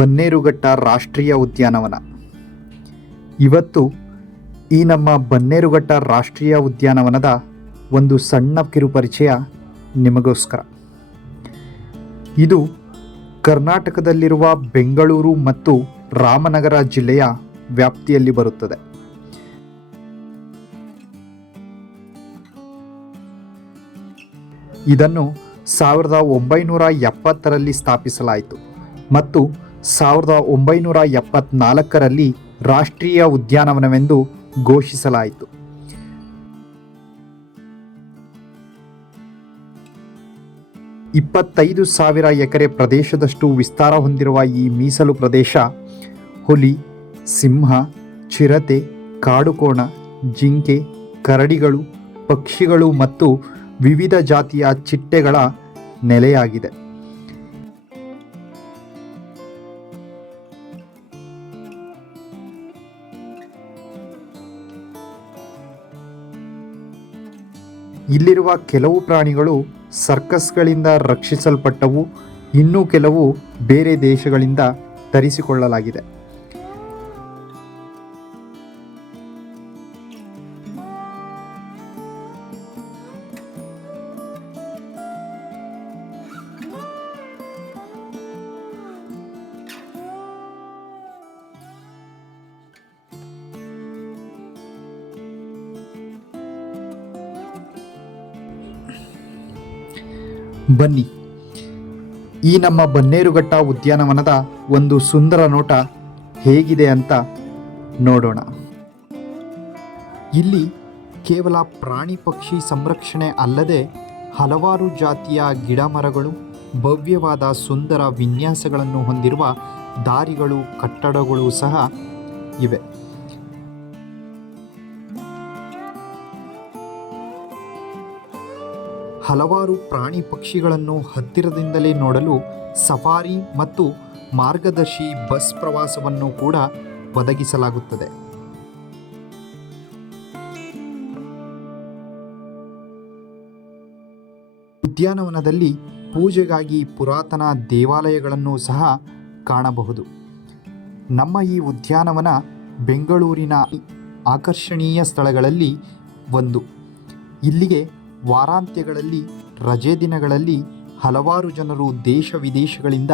ಬನ್ನೇರುಘಟ್ಟ ರಾಷ್ಟ್ರೀಯ ಉದ್ಯಾನವನ. ಇವತ್ತು ಈ ನಮ್ಮ ಬನ್ನೇರುಘಟ್ಟ ರಾಷ್ಟ್ರೀಯ ಉದ್ಯಾನವನದ ಒಂದು ಸಣ್ಣ ಕಿರುಪರಿಚಯ ನಿಮಗೋಸ್ಕರ. ಇದು ಕರ್ನಾಟಕದಲ್ಲಿರುವ ಬೆಂಗಳೂರು ಮತ್ತು ರಾಮನಗರ ಜಿಲ್ಲೆಯ ವ್ಯಾಪ್ತಿಯಲ್ಲಿ ಬರುತ್ತದೆ. ಇದನ್ನು ಸಾವಿರದ ಒಂಬೈನೂರ ಎಪ್ಪತ್ತರಲ್ಲಿ ಸ್ಥಾಪಿಸಲಾಯಿತು ಮತ್ತು ಸಾವಿರದ ಒಂಬೈನೂರ ಎಪ್ಪತ್ನಾಲ್ಕರಲ್ಲಿ ರಾಷ್ಟ್ರೀಯ ಉದ್ಯಾನವನವೆಂದು ಘೋಷಿಸಲಾಯಿತು. ಇಪ್ಪತ್ತೈದು ಸಾವಿರ ಎಕರೆ ಪ್ರದೇಶದಷ್ಟು ವಿಸ್ತಾರ ಹೊಂದಿರುವ ಈ ಮೀಸಲು ಪ್ರದೇಶ ಹುಲಿ, ಸಿಂಹ, ಚಿರತೆ, ಕಾಡುಕೋಣ, ಜಿಂಕೆ, ಕರಡಿಗಳು, ಪಕ್ಷಿಗಳು ಮತ್ತು ವಿವಿಧ ಜಾತಿಯ ಚಿಟ್ಟೆಗಳ ನೆಲೆಯಾಗಿದೆ. ಇಲ್ಲಿರುವ ಕೆಲವು ಪ್ರಾಣಿಗಳು ಸರ್ಕಸ್ಗಳಿಂದ ರಕ್ಷಿಸಲ್ಪಟ್ಟವು. ಇನ್ನೂ ಕೆಲವು ಬೇರೆ ದೇಶಗಳಿಂದ ತರಿಸಿಕೊಳ್ಳಲಾಗಿದೆ. ಬನ್ನಿ. ಈ ನಮ್ಮ ಬನ್ನೇರುಘಟ್ಟ ಉದ್ಯಾನವನದ ಒಂದು ಸುಂದರ ನೋಟ ಹೇಗಿದೆ ಅಂತ ನೋಡೋಣ. ಇಲ್ಲಿ ಕೇವಲ ಪ್ರಾಣಿ ಪಕ್ಷಿ ಸಂರಕ್ಷಣೆ ಅಲ್ಲದೆ ಹಲವಾರು ಜಾತಿಯ ಗಿಡ ಮರಗಳು ಭವ್ಯವಾದ ಸುಂದರ ವಿನ್ಯಾಸಗಳನ್ನು ಹೊಂದಿರುವ ದಾರಿಗಳು, ಕಟ್ಟಡಗಳು ಸಹ ಇವೆ. ಹಲವಾರು ಪ್ರಾಣಿ ಪಕ್ಷಿಗಳನ್ನು ಹತ್ತಿರದಿಂದಲೇ ನೋಡಲು ಸಫಾರಿ ಮತ್ತು ಮಾರ್ಗದರ್ಶಿ ಬಸ್ ಪ್ರವಾಸವನ್ನು ಕೂಡ ಒದಗಿಸಲಾಗುತ್ತದೆ. ಉದ್ಯಾನವನದಲ್ಲಿ ಪೂಜೆಗಾಗಿ ಪುರಾತನ ದೇವಾಲಯಗಳನ್ನು ಸಹ ಕಾಣಬಹುದು. ನಮ್ಮ ಈ ಉದ್ಯಾನವನ ಬೆಂಗಳೂರಿನ ಆಕರ್ಷಣೀಯ ಸ್ಥಳಗಳಲ್ಲಿ ಒಂದು. ಇಲ್ಲಿಗೆ ವಾರಾಂತ್ಯಗಳಲ್ಲಿ, ರಜೆ ದಿನಗಳಲ್ಲಿ ಹಲವಾರು ಜನರು ದೇಶ ವಿದೇಶಗಳಿಂದ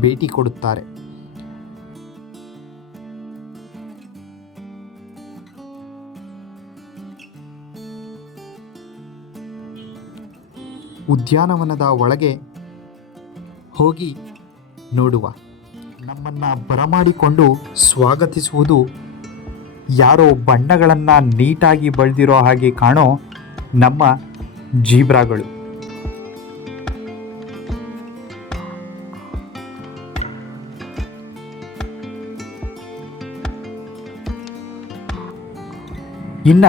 ಭೇಟಿ ಕೊಡುತ್ತಾರೆ. ಉದ್ಯಾನವನದ ಒಳಗೆ ಹೋಗಿ ನೋಡುವ. ನಮ್ಮನ್ನು ಬರಮಾಡಿಕೊಂಡು ಸ್ವಾಗತಿಸುವುದು ಯಾರೋ ಬಣ್ಣಗಳನ್ನು ನೀಟಾಗಿ ಬಳ್ದಿರೋ ಹಾಗೆ ಕಾಣೋ ನಮ್ಮ ಜೀಬ್ರಾಗಳು. ಇನ್ನ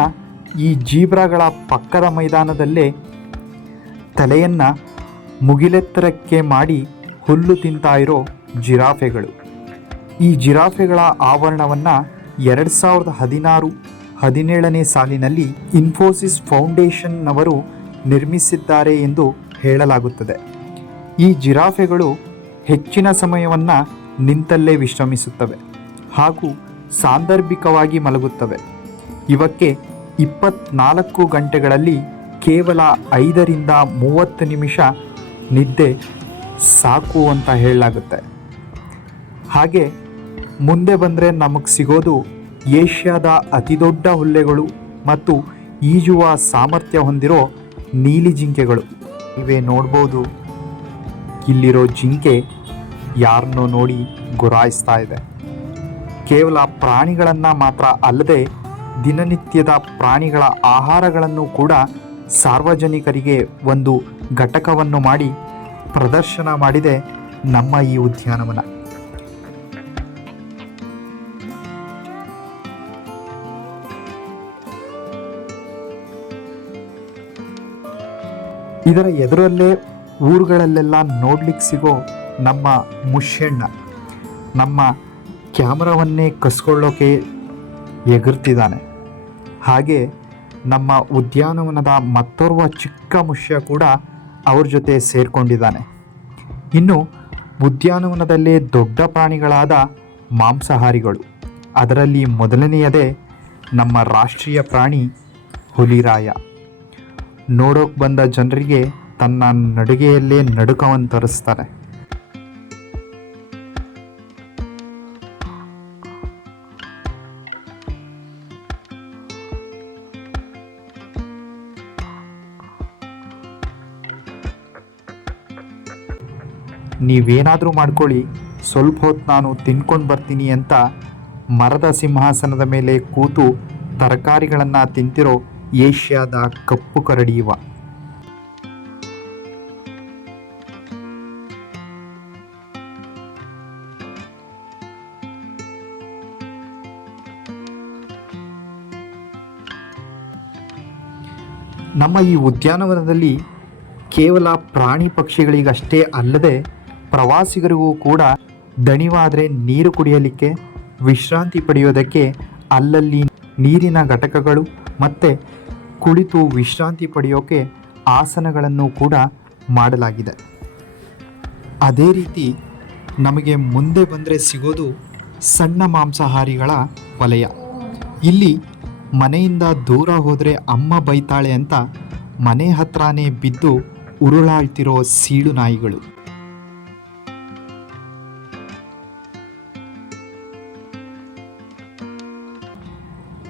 ಈ ಜೀಬ್ರಾಗಳ ಪಕ್ಕದ ಮೈದಾನದಲ್ಲೇ ತಲೆಯನ್ನ ಮುಗಿಲೆತ್ತರಕ್ಕೆ ಮಾಡಿ ಹುಲ್ಲು ತಿಂತಾ ಇರೋ ಜಿರಾಫೆಗಳು. ಈ ಜಿರಾಫೆಗಳ ಆವರಣವನ್ನು ಎರಡು ಸಾವಿರದ ಹದಿನಾರು ಹದಿನೇಳನೇ ಸಾಲಿನಲ್ಲಿ ಇನ್ಫೋಸಿಸ್ ಫೌಂಡೇಶನ್ನವರು ನಿರ್ಮಿಸಿದ್ದಾರೆ ಎಂದು ಹೇಳಲಾಗುತ್ತದೆ. ಈ ಜಿರಾಫೆಗಳು ಹೆಚ್ಚಿನ ಸಮಯವನ್ನು ನಿಂತಲ್ಲೇ ವಿಶ್ರಮಿಸುತ್ತವೆ ಹಾಗೂ ಸಾಂದರ್ಭಿಕವಾಗಿ ಮಲಗುತ್ತವೆ. ಇವಕ್ಕೆ ಇಪ್ಪತ್ನಾಲ್ಕು ಗಂಟೆಗಳಲ್ಲಿ ಕೇವಲ ಐದರಿಂದ ಮೂವತ್ತು ನಿಮಿಷ ನಿದ್ದೆ ಸಾಕು ಅಂತ ಹೇಳಲಾಗುತ್ತೆ. ಹಾಗೆ ಮುಂದೆ ಬಂದರೆ ನಮಗೆ ಸಿಗೋದು ಏಷ್ಯಾದ ಅತಿದೊಡ್ಡ ಹುಲ್ಲೆಗಳು ಮತ್ತು ಈಜುವ ಸಾಮರ್ಥ್ಯ ಹೊಂದಿರೋ ನೀಲಿ ಜಿಂಕೆಗಳು. ಇವೇ ನೋಡ್ಬೋದು. ಇಲ್ಲಿರೋ ಜಿಂಕೆ ಯಾರನ್ನೋ ನೋಡಿ ಗುರಾಯಿಸ್ತಾ ಇದೆ. ಕೇವಲ ಪ್ರಾಣಿಗಳನ್ನು ಮಾತ್ರ ಅಲ್ಲದೆ ದಿನನಿತ್ಯದ ಪ್ರಾಣಿಗಳ ಆಹಾರಗಳನ್ನು ಕೂಡ ಸಾರ್ವಜನಿಕರಿಗೆ ಒಂದು ಘಟಕವನ್ನು ಮಾಡಿ ಪ್ರದರ್ಶನ ಮಾಡಿದೆ ನಮ್ಮ ಈ ಉದ್ಯಾನವನ. ಇದರ ಎದುರಲ್ಲೇ ಊರುಗಳಲ್ಲೆಲ್ಲ ನೋಡ್ಲಿಕ್ಕೆ ಸಿಗೋ ನಮ್ಮ ಮುಷ್ಯಣ್ಣ, ನಮ್ಮ ಕ್ಯಾಮ್ರಾವನ್ನೇ ಕಸ್ಕೊಳ್ಳೋಕೆ ಎಗರ್ತಿದ್ದಾನೆ. ಹಾಗೆ ನಮ್ಮ ಉದ್ಯಾನವನದ ಮತ್ತೋರ್ವ ಚಿಕ್ಕ ಮುಷ್ಯ ಕೂಡ ಅವ್ರ ಜೊತೆ ಸೇರಿಕೊಂಡಿದ್ದಾನೆ. ಇನ್ನು ಉದ್ಯಾನವನದಲ್ಲೇ ದೊಡ್ಡ ಪ್ರಾಣಿಗಳಾದ ಮಾಂಸಾಹಾರಿಗಳು. ಅದರಲ್ಲಿ ಮೊದಲನೆಯದೇ ನಮ್ಮ ರಾಷ್ಟ್ರೀಯ ಪ್ರಾಣಿ ಹುಲಿರಾಯ. ನೋಡೋಕೆ ಬಂದ ಜನರಿಗೆ ತನ್ನ ನಡುಗೆಯಲ್ಲೇ ನಡುಕವನ್ನು ತರಿಸ್ತಾರೆ. ನೀವೇನಾದರೂ ಮಾಡ್ಕೊಳ್ಳಿ, ಸ್ವಲ್ಪ ಹೊತ್ತು ನಾನು ತಿನ್ಕೊಂಡು ಬರ್ತೀನಿ ಅಂತ ಮರದ ಸಿಂಹಾಸನದ ಮೇಲೆ ಕೂತು ತರಕಾರಿಗಳನ್ನು ತಿಂತಿರೋ ಏಷ್ಯಾದ ಕಪ್ಪು ಕರಡಿಯುವ. ನಮ್ಮ ಈ ಉದ್ಯಾನವನದಲ್ಲಿ ಕೇವಲ ಪ್ರಾಣಿ ಪಕ್ಷಿಗಳಿಗಷ್ಟೇ ಅಲ್ಲದೆ ಪ್ರವಾಸಿಗರಿಗೂ ಕೂಡ ದಣಿವಾದರೆ ನೀರು ಕುಡಿಯಲಿಕ್ಕೆ ವಿಶ್ರಾಂತಿ ಪಡೆಯೋದಕ್ಕೆ ಅಲ್ಲಲ್ಲಿ ನೀರಿನ ಘಟಕಗಳು ಮತ್ತು ಕುಳಿತು ವಿಶ್ರಾಂತಿ ಪಡೆಯೋಕೆ ಆಸನಗಳನ್ನು ಕೂಡ ಮಾಡಲಾಗಿದೆ. ಅದೇ ರೀತಿ ನಮಗೆ ಮುಂದೆ ಬಂದರೆ ಸಿಗೋದು ಸಣ್ಣ ಮಾಂಸಾಹಾರಿಗಳ ವಲಯ. ಇಲ್ಲಿ ಮನೆಯಿಂದ ದೂರ ಹೋದರೆ ಅಮ್ಮ ಬೈತಾಳೆ ಅಂತ ಮನೆ ಹತ್ರನೇ ಬಿದ್ದು ಉರುಳಾಳ್ತಿರೋ ಸೀಳು ನಾಯಿಗಳು.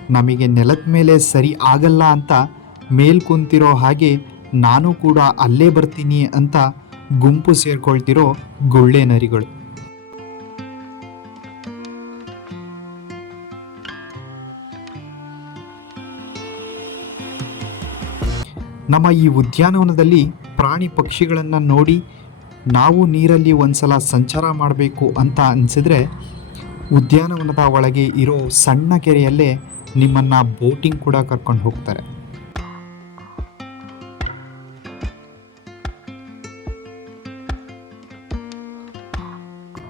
ನಮಗೆ ನೆಲದ ಮೇಲೆ ಸರಿ ಆಗಲ್ಲ ಅಂತ ಮೇಲ್ ಕುಂತಿರೋ ಹಾಗೆ ನಾನು ಕೂಡ ಅಲ್ಲೇ ಬರ್ತೀನಿ ಅಂತ ಗುಂಪು ಸೇರ್ಕೊಳ್ತಿರೋ ಗುಳ್ಳೆ ನರಿಗಳು. ನಮ್ಮ ಈ ಉದ್ಯಾನವನದಲ್ಲಿ ಪ್ರಾಣಿ ಪಕ್ಷಿಗಳನ್ನು ನೋಡಿ ನಾವು ನೀರಲ್ಲಿ ಒಂದ್ಸಲ ಸಂಚಾರ ಮಾಡಬೇಕು ಅಂತ ಅನಿಸಿದ್ರೆ ಉದ್ಯಾನವನದ ಒಳಗೆ ಇರೋ ಸಣ್ಣ ಕೆರೆಯಲ್ಲೇ ನಿಮ್ಮನ್ನು ಬೋಟಿಂಗ್ ಕೂಡ ಕರ್ಕೊಂಡು ಹೋಗ್ತಾರೆ.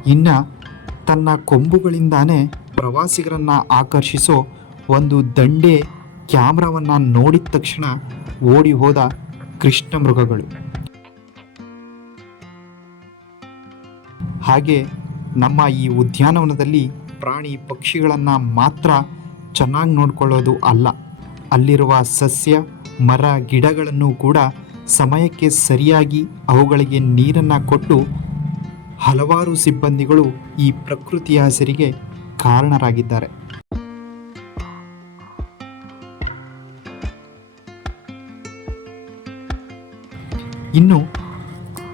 ಇನ್ನು ತನ್ನ ಕೊಂಬುಗಳಿಂದಾನೇ ಪ್ರವಾಸಿಗರನ್ನು ಆಕರ್ಷಿಸೋ ಒಂದು ದಂಡೆ ಕ್ಯಾಮ್ರಾವನ್ನು ನೋಡಿದ ತಕ್ಷಣ ಓಡಿ ಹೋದ ಕೃಷ್ಣ ಮೃಗಗಳು. ಹಾಗೆ ನಮ್ಮ ಈ ಉದ್ಯಾನವನದಲ್ಲಿ ಪ್ರಾಣಿ ಪಕ್ಷಿಗಳನ್ನು ಮಾತ್ರ ಚೆನ್ನಾಗಿ ನೋಡಿಕೊಳ್ಳೋದು ಅಲ್ಲ. ಅಲ್ಲಿರುವ ಸಸ್ಯ, ಮರ, ಗಿಡಗಳನ್ನು ಕೂಡ ಸಮಯಕ್ಕೆ ಸರಿಯಾಗಿ ಅವುಗಳಿಗೆ ನೀರನ್ನು ಕೊಟ್ಟು ಹಲವಾರು ಸಿಬ್ಬಂದಿಗಳು ಈ ಪ್ರಕೃತಿಯ ಹಸಿರಿಗೆ ಕಾರಣರಾಗಿದ್ದಾರೆ. ಇನ್ನು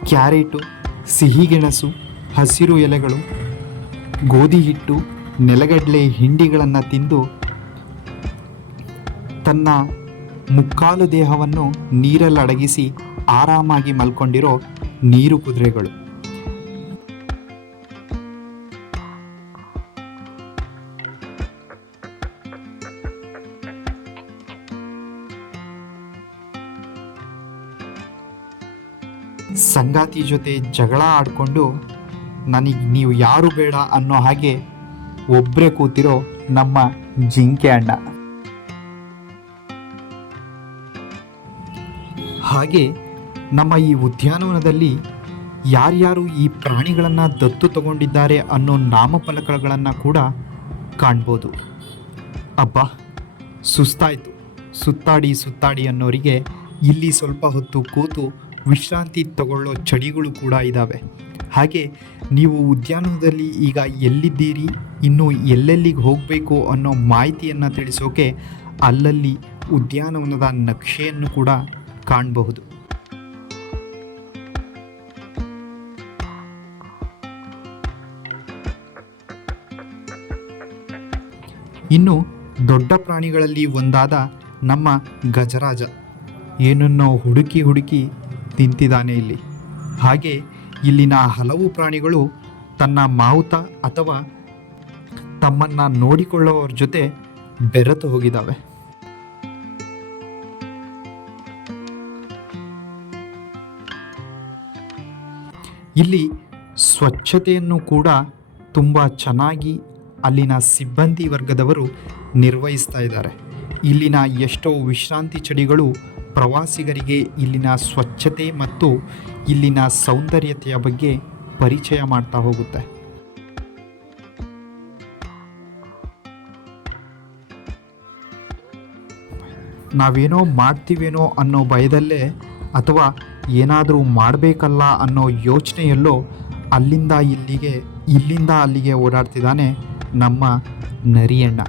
ಕ್ಯಾರೆಟು, ಸಿಹಿಗೆಣಸು, ಹಸಿರು ಎಲೆಗಳು, ಗೋಧಿ ಹಿಟ್ಟು, ನೆಲಗಡಲೆ ಹಿಂಡಿಗಳನ್ನು ತಿಂದು ತನ್ನ ಮುಕ್ಕಾಲು ದೇಹವನ್ನು ನೀರಲ್ಲಿ ಅಡಗಿಸಿ ಆರಾಮಾಗಿ ಮಲ್ಕೊಂಡಿರೋ ನೀರು ಕುದುರೆಗಳು. ಸಂಗಾತಿ ಜೊತೆ ಜಗಳ ಆಡಿಕೊಂಡು ನನಗೆ ನೀವು ಯಾರು ಬೇಡ ಅನ್ನೋ ಹಾಗೆ ಒಬ್ಬರೇ ಕೂತಿರೋ ನಮ್ಮ ಜಿಂಕೆ ಅಣ್ಣ. ಹಾಗೆ ನಮ್ಮ ಈ ಉದ್ಯಾನವನದಲ್ಲಿ ಯಾರ್ಯಾರು ಈ ಪ್ರಾಣಿಗಳನ್ನು ದತ್ತು ತಗೊಂಡಿದ್ದಾರೆ ಅನ್ನೋ ನಾಮಫಲಕಗಳನ್ನು ಕೂಡ ಕಾಣ್ಬೋದು. ಅಬ್ಬಾ, ಸುಸ್ತಾಯಿತು. ಸುತ್ತಾಡಿ ಸುತ್ತಾಡಿ ಅನ್ನೋರಿಗೆ ಇಲ್ಲಿ ಸ್ವಲ್ಪ ಹೊತ್ತು ಕೂತು ವಿಶ್ರಾಂತಿ ತಗೊಳ್ಳೋ ಚಳಿಗಳು ಕೂಡ ಇದ್ದಾವೆ ಹಾಗೆ ನೀವು ಉದ್ಯಾನವನದಲ್ಲಿ ಈಗ ಎಲ್ಲಿದ್ದೀರಿ, ಇನ್ನು ಎಲ್ಲೆಲ್ಲಿಗೆ ಹೋಗಬೇಕು ಅನ್ನೋ ಮಾಹಿತಿಯನ್ನು ತಿಳಿಸೋಕೆ ಅಲ್ಲಲ್ಲಿ ಉದ್ಯಾನವನದ ನಕ್ಷೆಯನ್ನು ಕೂಡ ಕಾಣಬಹುದು. ಇನ್ನು ದೊಡ್ಡ ಪ್ರಾಣಿಗಳಲ್ಲಿ ಒಂದಾದ ನಮ್ಮ ಗಜರಾಜ. ಏನನ್ನೋ ಹುಡುಕಿ ಹುಡುಕಿ ತಿಂತಿದ್ದಾನೆ ಇಲ್ಲಿ. ಹಾಗೆ ಇಲ್ಲಿನ ಹಲವು ಪ್ರಾಣಿಗಳು ತನ್ನ ಮಾವುತ ಅಥವಾ ತಮ್ಮನ್ನು ನೋಡಿಕೊಳ್ಳೋರ ಜೊತೆ ಬೆರೆತು ಹೋಗಿದ್ದಾವೆ. ಇಲ್ಲಿ ಸ್ವಚ್ಛತೆಯನ್ನು ಕೂಡ ತುಂಬ ಚೆನ್ನಾಗಿ ಅಲ್ಲಿನ ಸಿಬ್ಬಂದಿ ವರ್ಗದವರು ನಿರ್ವಹಿಸ್ತಾ ಇದ್ದಾರೆ. ಇಲ್ಲಿನ ಎಷ್ಟೋ ವಿಶ್ರಾಂತಿ ಚಡಿಗಳು ಪ್ರವಾಸಿಗರಿಗೆ ಇಲ್ಲಿನ ಸ್ವಚ್ಛತೆ ಮತ್ತು ಇಲ್ಲಿನ ಸೌಂದರ್ಯತೆಯ ಬಗ್ಗೆ ಪರಿಚಯ ಮಾಡ್ತಾ ಹೋಗುತ್ತೆ. ನಾವೇನೋ ಮಾಡ್ತೀವೇನೋ ಅನ್ನೋ ಭಯದಲ್ಲೇ ಅಥವಾ ಏನಾದರೂ ಮಾಡಬೇಕಲ್ಲ ಅನ್ನೋ ಯೋಚನೆಯಲ್ಲೋ ಅಲ್ಲಿಂದ ಇಲ್ಲಿಗೆ, ಇಲ್ಲಿಂದ ಅಲ್ಲಿಗೆ ಓಡಾಡ್ತಿದ್ದಾನೆ ನಮ್ಮ ನರಿಯಣ್ಣ.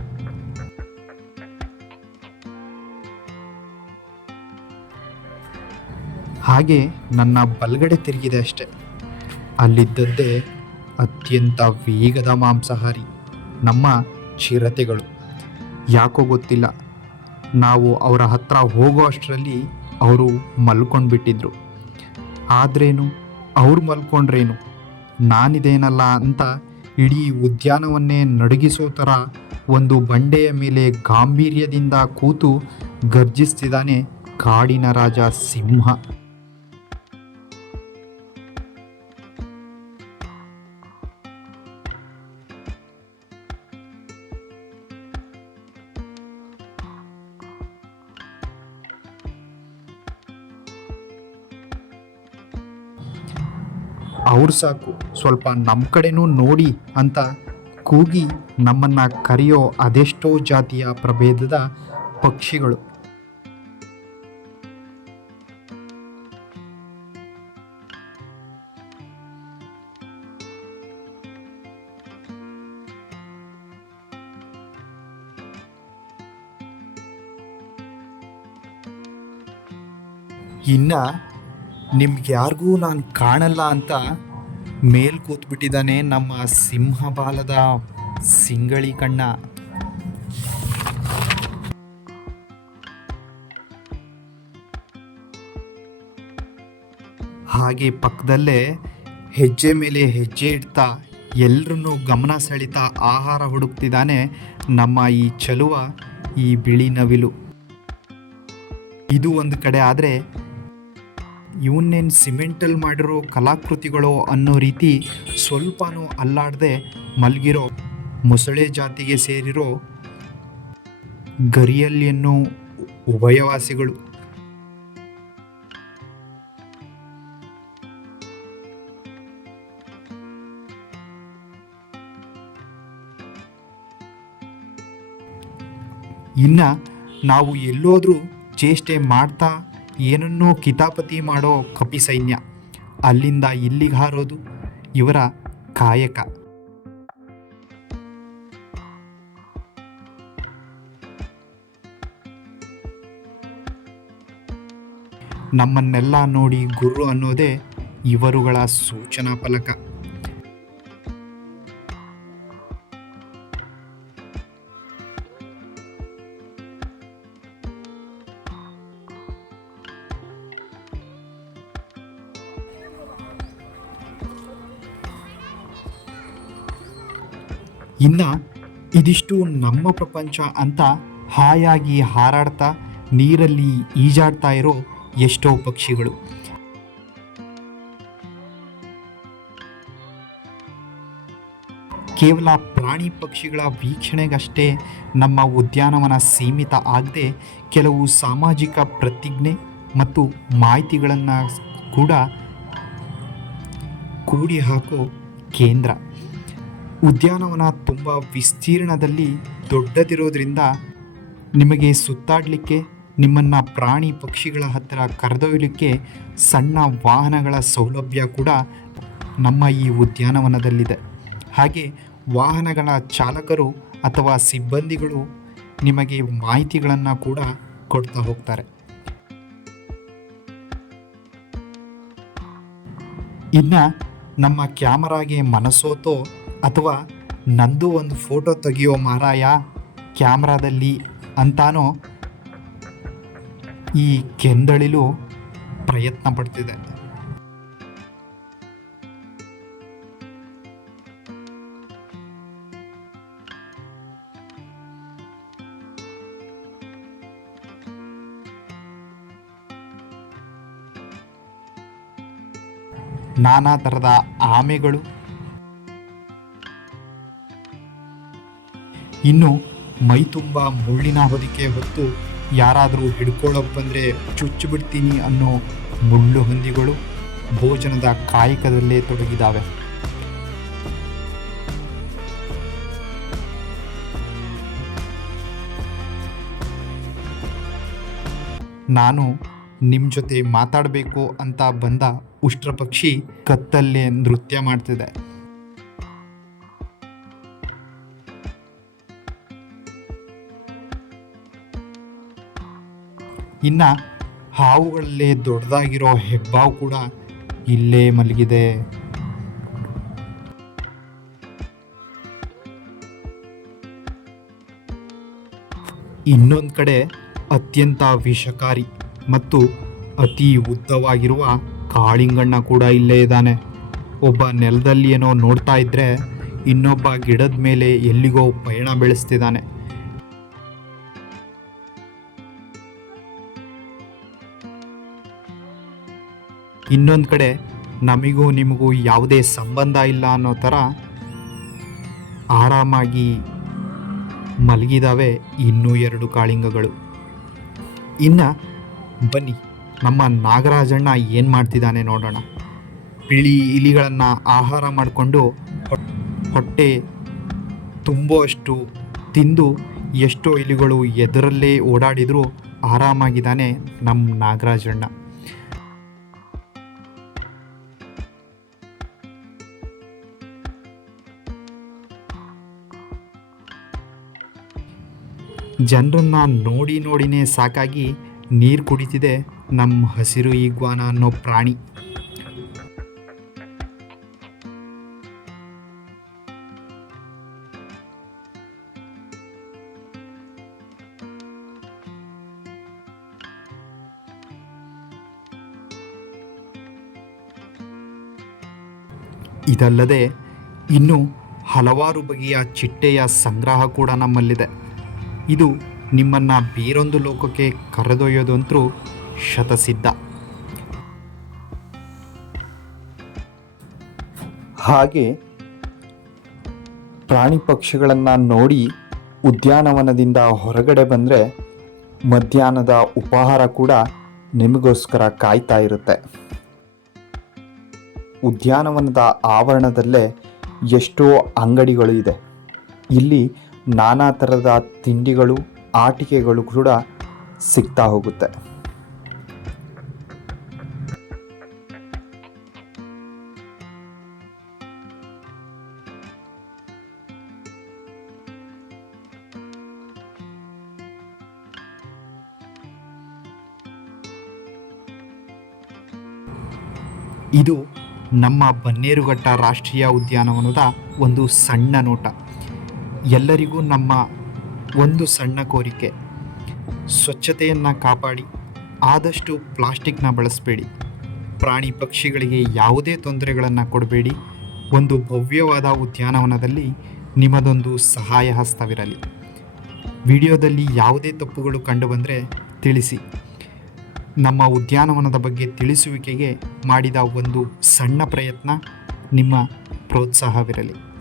ಹಾಗೆ ನನ್ನ ಬಲಗಡೆ ತಿರುಗಿದೆ ಅಷ್ಟೆ. ಅಲ್ಲಿದ್ದದ್ದೇ ಅತ್ಯಂತ ವೇಗದ ಮಾಂಸಾಹಾರಿ, ನಮ್ಮ ಚಿರತೆಗಳು. ಯಾಕೋ ಗೊತ್ತಿಲ್ಲ, ನಾವು ಅವರ ಹತ್ರ ಹೋಗೋ ಅಷ್ಟರಲ್ಲಿ ಅವರು ಮಲ್ಕೊಂಡು ಬಿಟ್ಟಿದ್ರು ಆದ್ರೇನು? ಅವ್ರು ಮಲ್ಕೊಂಡ್ರೇನು? ನಾನಿದೇನಲ್ಲ ಅಂತ ಇಡೀ ಉದ್ಯಾನವನ್ನೇ ನಡುಗಿಸೋ ಥರ ಒಂದು ಬಂಡೆಯ ಮೇಲೆ ಗಾಂಭೀರ್ಯದಿಂದ ಕೂತು ಗರ್ಜಿಸ್ತಿದ್ದಾನೆ ಕಾಡಿನ ರಾಜ ಸಿಂಹ. ಅವ್ರು ಸಾಕು. ಸ್ವಲ್ಪ ನಮ್ಮ ಕಡೆನೂ ನೋಡಿ ಅಂತ ಕೂಗಿ ನಮ್ಮನ್ನು ಕರೆಯೋ ಅದೆಷ್ಟೋ ಜಾತಿಯ ಪ್ರಭೇದದ ಪಕ್ಷಿಗಳು. ಇನ್ನು ನಿಮ್ಗೆ ಯಾರಿಗೂ ನಾನು ಕಾಣಲ್ಲ ಅಂತ ಮೇಲ್ ಕೂತ್ಬಿಟ್ಟಿದ್ದಾನೆ ನಮ್ಮ ಸಿಂಹಬಾಲದ ಸಿಂಗಳಿ ಕಣ್ಣ. ಹಾಗೆ ಪಕ್ಕದಲ್ಲೇ ಹೆಜ್ಜೆ ಮೇಲೆ ಹೆಜ್ಜೆ ಇಡ್ತಾ ಎಲ್ಲರನ್ನೂ ಗಮನ ಸೆಳಿತಾ ಆಹಾರ ಹುಡುಕ್ತಿದ್ದಾನೆ ನಮ್ಮ ಈ ಚಲುವ, ಈ ಬಿಳಿ ನವಿಲು. ಇದು ಒಂದು ಕಡೆ ಆದರೆ ಇವನ್ನೇನು ಸಿಮೆಂಟಲ್ಲಿ ಮಾಡಿರೋ ಕಲಾಕೃತಿಗಳು ಅನ್ನೋ ರೀತಿ ಸ್ವಲ್ಪನೂ ಅಲ್ಲಾಡದೆ ಮಲಗಿರೋ ಮೊಸಳೆ ಜಾತಿಗೆ ಸೇರಿರೋ ಗರಿಯಲ್ಲಿ ಅನ್ನೋ ಉಭಯವಾಸಿಗಳು. ಇನ್ನು ನಾವು ಎಲ್ಲೋದ್ರೂ ಚೇಷ್ಟೆ ಮಾಡ್ತಾ ಏನನ್ನೋ ಕಿತಾಪತಿ ಮಾಡೋ ಕಪಿ ಸೈನ್ಯ. ಅಲ್ಲಿಂದ ಇಲ್ಲಿಗೆ ಹಾರೋದು ಇವರ ಕಾಯಕ. ನಮ್ಮನ್ನೆಲ್ಲ ನೋಡಿ ಗುರು ಅನ್ನೋದೇ ಇವರುಗಳ ಸೂಚನಾ ಫಲಕ. ಇನ್ನು ಇದಿಷ್ಟು ನಮ್ಮ ಪ್ರಪಂಚ ಅಂತ ಹಾಯಾಗಿ ಹಾರಾಡ್ತಾ ನೀರಲ್ಲಿ ಈಜಾಡ್ತಾ ಇರೋ ಎಷ್ಟೋ ಪಕ್ಷಿಗಳು. ಕೇವಲ ಪ್ರಾಣಿ ಪಕ್ಷಿಗಳ ವೀಕ್ಷಣೆಗಷ್ಟೇ ನಮ್ಮ ಉದ್ಯಾನವನ ಸೀಮಿತ ಆಗದೆ ಕೆಲವು ಸಾಮಾಜಿಕ ಪ್ರತಿಜ್ಞೆ ಮತ್ತು ಮಾಹಿತಿಗಳನ್ನು ಕೂಡ ಕೂಡಿ ಹಾಕೋ ಕೇಂದ್ರ. ಉದ್ಯಾನವನ ತುಂಬ ವಿಸ್ತೀರ್ಣದಲ್ಲಿ ದೊಡ್ಡದಿರೋದ್ರಿಂದ ನಿಮಗೆ ಸುತ್ತಾಡಲಿಕ್ಕೆ, ನಿಮ್ಮನ್ನು ಪ್ರಾಣಿ ಪಕ್ಷಿಗಳ ಹತ್ತಿರ ಕರೆದೊಯ್ಯಲಿಕ್ಕೆ ಸಣ್ಣ ವಾಹನಗಳ ಸೌಲಭ್ಯ ಕೂಡ ನಮ್ಮ ಈ ಉದ್ಯಾನವನದಲ್ಲಿದೆ. ಹಾಗೆ ವಾಹನಗಳ ಚಾಲಕರು ಅಥವಾ ಸಿಬ್ಬಂದಿಗಳು ನಿಮಗೆ ಮಾಹಿತಿಗಳನ್ನು ಕೂಡ ಕೊಡ್ತಾ ಹೋಗ್ತಾರೆ. ಇನ್ನು ನಮ್ಮ ಕ್ಯಾಮರಾಗೆ ಮನಸೋತೋ ಅಥವಾ ನಂದು ಒಂದು ಫೋಟೋ ತೆಗೆಯೋ ಮಾರಾಯ ಕ್ಯಾಮ್ರಾದಲ್ಲಿ ಅಂತಾನೋ ಈ ಕೆಂದಳಿಲು ಪ್ರಯತ್ನ ಪಡ್ತಿದೆ. ನಾನಾ ಥರದ ಆಮೆಗಳು ಇನ್ನು ಮೈ ತುಂಬ ಮುಳ್ಳಿನ ಹೊದಿಕೆ ಹೊತ್ತು ಯಾರಾದರೂ ಹಿಡ್ಕೊಳ್ಳೋಕೆ ಬಂದರೆ ಚುಚ್ಚು ಬಿಡ್ತೀನಿ ಅನ್ನೋ ಮುಳ್ಳು ಹಂದಿಗಳು ಭೋಜನದ ಕಾಯಕದಲ್ಲೇ ತೊಡಗಿದ್ದಾವೆ ನಾನು ನಿಮ್ಮ ಜೊತೆ ಮಾತಾಡಬೇಕು ಅಂತ ಬಂದ ಉಷ್ಟ್ರ ಪಕ್ಷಿ ಕತ್ತಲ್ಲೇ ನೃತ್ಯ ಮಾಡ್ತಿದೆ. ಇನ್ನ ಹಾವುಗಳಲ್ಲೇ ದೊಡ್ಡದಾಗಿರೋ ಹೆಬ್ಬಾವು ಕೂಡ ಇಲ್ಲೇ ಮಲಗಿದೆ. ಇನ್ನೊಂದು ಕಡೆ ಅತ್ಯಂತ ವಿಷಕಾರಿ ಮತ್ತು ಅತಿ ಉದ್ದವಾಗಿರುವ ಕಾಳಿಂಗಣ್ಣ ಕೂಡ ಇಲ್ಲೇ ಇದ್ದಾನೆ. ಒಬ್ಬ ನೆಲದಲ್ಲಿ ಏನೋ ನೋಡ್ತಾ ಇದ್ರೆ ಇನ್ನೊಬ್ಬ ಗಿಡದ ಮೇಲೆ ಎಲ್ಲಿಗೋ ಪಯಣ ಬೆಳೆಸ್ತಿದ್ದಾನೆ. ಇನ್ನೊಂದು ಕಡೆ ನಮಗೂ ನಿಮಗೂ ಯಾವುದೇ ಸಂಬಂಧ ಇಲ್ಲ ಅನ್ನೋ ಥರ ಆರಾಮಾಗಿ ಮಲಗಿದಾವೆ ಇನ್ನೂ ಎರಡು ಕಾಳಿಂಗಗಳು. ಇನ್ನು ಬನ್ನಿ, ನಮ್ಮ ನಾಗರಾಜಣ್ಣ ಏನು ಮಾಡ್ತಿದ್ದಾನೆ ನೋಡೋಣ. ಬಿಳಿ ಇಲಿಗಳನ್ನು ಆಹಾರ ಮಾಡಿಕೊಂಡು ಹೊಟ್ಟೆ ತುಂಬುವಷ್ಟು ತಿಂದು ಎಷ್ಟೋ ಇಲಿಗಳು ಎದರಲ್ಲೇ ಓಡಾಡಿದರೂ ಆರಾಮಾಗಿದ್ದಾನೆ ನಮ್ಮ ನಾಗರಾಜಣ್ಣ. ಜನರನ್ನ ನೋಡಿ ನೋಡಿನೇ ಸಾಕಾಗಿ ನೀರು ಕುಡಿತಿದೆ ನಮ್ಮ ಹಸಿರು ಈಗ್ವಾನ ಅನ್ನೋ ಪ್ರಾಣಿ. ಇದಲ್ಲದೆ ಇನ್ನು ಹಲವಾರು ಬಗೆಯ ಚಿಟ್ಟೆಯ ಸಂಗ್ರಹ ಕೂಡ ನಮ್ಮಲ್ಲಿದೆ. ಇದು ನಿಮ್ಮನ್ನು ಬೇರೊಂದು ಲೋಕಕ್ಕೆ ಕರೆದೊಯ್ಯೋದಂತೂ ಶತಸಿದ್ಧ. ಹಾಗೆ ಪ್ರಾಣಿ ಪಕ್ಷಿಗಳನ್ನು ನೋಡಿ ಉದ್ಯಾನವನದಿಂದ ಹೊರಗಡೆ ಬಂದರೆ ಮಧ್ಯಾಹ್ನದ ಉಪಹಾರ ಕೂಡ ನಿಮಗೋಸ್ಕರ ಕಾಯ್ತಾ ಇರುತ್ತೆ. ಉದ್ಯಾನವನದ ಆವರಣದಲ್ಲೇ ಎಷ್ಟೋ ಅಂಗಡಿಗಳು ಇದೆ. ಇಲ್ಲಿ ನಾನಾ ಥರದ ತಿಂಡಿಗಳು, ಆಟಿಕೆಗಳು ಕೂಡ ಸಿಗ್ತಾ ಹೋಗುತ್ತೆ. ಇದು ನಮ್ಮ ಬನ್ನೇರುಘಟ್ಟ ರಾಷ್ಟ್ರೀಯ ಉದ್ಯಾನವನದ ಒಂದು ಸಣ್ಣ ನೋಟ. ಎಲ್ಲರಿಗೂ ನಮ್ಮ ಒಂದು ಸಣ್ಣ ಕೋರಿಕೆ. ಸ್ವಚ್ಛತೆಯನ್ನು ಕಾಪಾಡಿ, ಆದಷ್ಟು ಪ್ಲಾಸ್ಟಿಕ್ನ ಬಳಸಬೇಡಿ. ಪ್ರಾಣಿ ಪಕ್ಷಿಗಳಿಗೆ ಯಾವುದೇ ತೊಂದರೆಗಳನ್ನು ಕೊಡಬೇಡಿ. ಒಂದು ಭವ್ಯವಾದ ಉದ್ಯಾನವನದಲ್ಲಿ ನಿಮ್ಮದೊಂದು ಸಹಾಯ ಹಸ್ತವಿರಲಿ. ವಿಡಿಯೋದಲ್ಲಿ ಯಾವುದೇ ತಪ್ಪುಗಳು ಕಂಡುಬಂದರೆ ತಿಳಿಸಿ. ನಮ್ಮ ಉದ್ಯಾನವನದ ಬಗ್ಗೆ ತಿಳಿಸುವಿಕೆಗೆ ಮಾಡಿದ ಒಂದು ಸಣ್ಣ ಪ್ರಯತ್ನ ನಿಮ್ಮ ಪ್ರೋತ್ಸಾಹವಿರಲಿ.